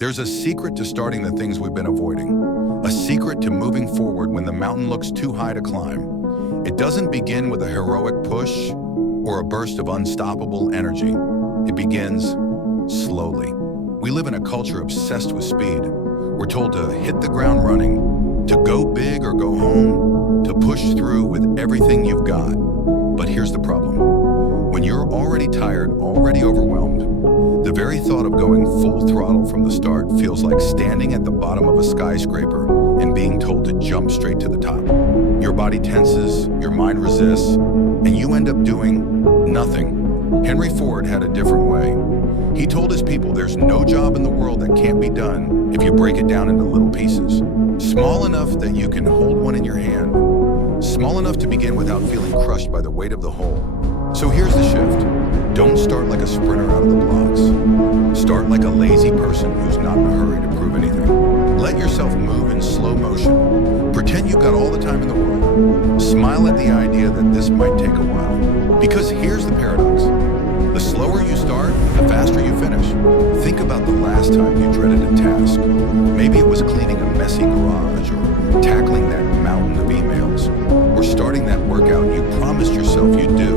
There's a secret to starting the things we've been avoiding, a secret to moving forward when the mountain looks too high to climb. It doesn't begin with a heroic push or a burst of unstoppable energy. It begins slowly. We live in a culture obsessed with speed. We're told to hit the ground running, to go big or go home, to push through with everything you've got. But here's the problem. When you're already tired, already overwhelmed, the very thought of going full throttle from the start feels like standing at the bottom of a skyscraper and being told to jump straight to the top. Your body tenses, your mind resists, and you end up doing nothing. Henry Ford had a different way. He told his people there's no job in the world that can't be done if you break it down into little pieces. Small enough that you can hold one in your hand. Small enough to begin without feeling crushed by the weight of the whole. So here's the shift. Don't start like a sprinter out of the blocks. Start like a lazy person who's not in a hurry to prove anything. Let yourself move in slow motion. Pretend you've got all the time in the world. Smile at the idea that this might take a while. Because here's the paradox. The slower you start, the faster you finish. Think about the last time you dreaded a task. Maybe it was cleaning a messy garage, or tackling that mountain of emails, or starting that workout you promised yourself you'd do.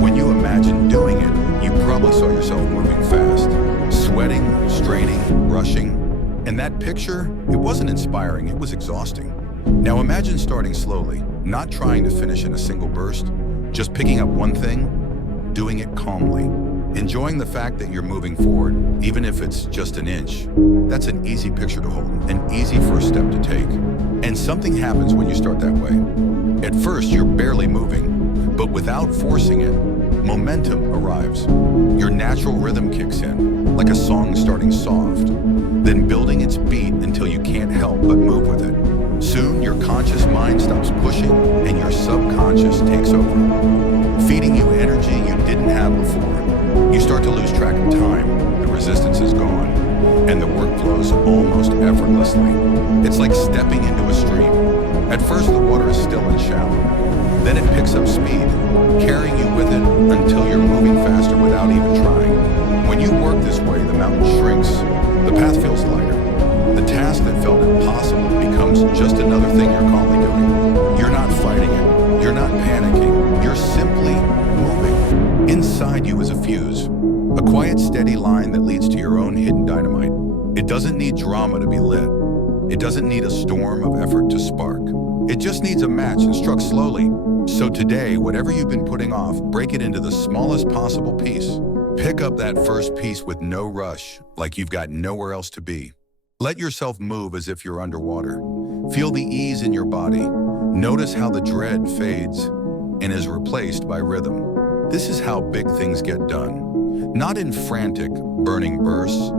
When you imagined doing it, you probably saw yourself moving fast, sweating, straining, rushing. And that picture, it wasn't inspiring, it was exhausting. Now imagine starting slowly, not trying to finish in a single burst, just picking up one thing, doing it calmly, enjoying the fact that you're moving forward, even if it's just an inch. That's an easy picture to hold, an easy first step to take. And something happens when you start that way. At first, you're barely moving, but without forcing it, momentum arrives. Your natural rhythm kicks in, like a song starting soft, then building its beat until you can't help but move with it. Soon, your conscious mind stops pushing and your subconscious takes over, feeding you energy you didn't have before. You start to lose track of time, the resistance is gone, and the work flows almost effortlessly. It's like stepping into a stream. At first, the water is still and shallow. Then it picks up speed, carrying you with it until you're moving faster without even trying. When you work this way, the mountain shrinks, the path feels lighter. The task that felt impossible becomes just another thing you're calmly doing. You're not fighting it. You're not panicking. You're simply moving. Inside you is a fuse, a quiet, steady line that leads to your own hidden dynamite. It doesn't need drama to be lit. It doesn't need a storm of effort to spark. It just needs a match and struck slowly. So today, whatever you've been putting off, break it into the smallest possible piece. Pick up that first piece with no rush, like you've got nowhere else to be. Let yourself move as if you're underwater. Feel the ease in your body. Notice how the dread fades and is replaced by rhythm. This is how big things get done. Not in frantic, burning bursts,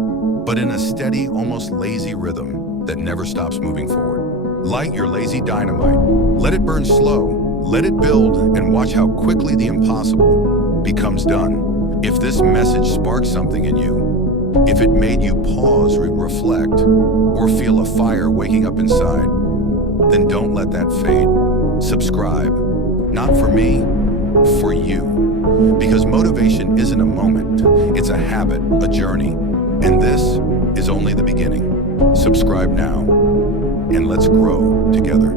but in a steady, almost lazy rhythm that never stops moving forward. Light your lazy dynamite. Let it burn slow. Let it build and watch how quickly the impossible becomes done. If this message sparks something in you, if it made you pause, reflect, or feel a fire waking up inside, then don't let that fade. Subscribe. Not for me, for you. Because motivation isn't a moment, it's a habit, a journey. And this is only the beginning. Subscribe now, and let's grow together.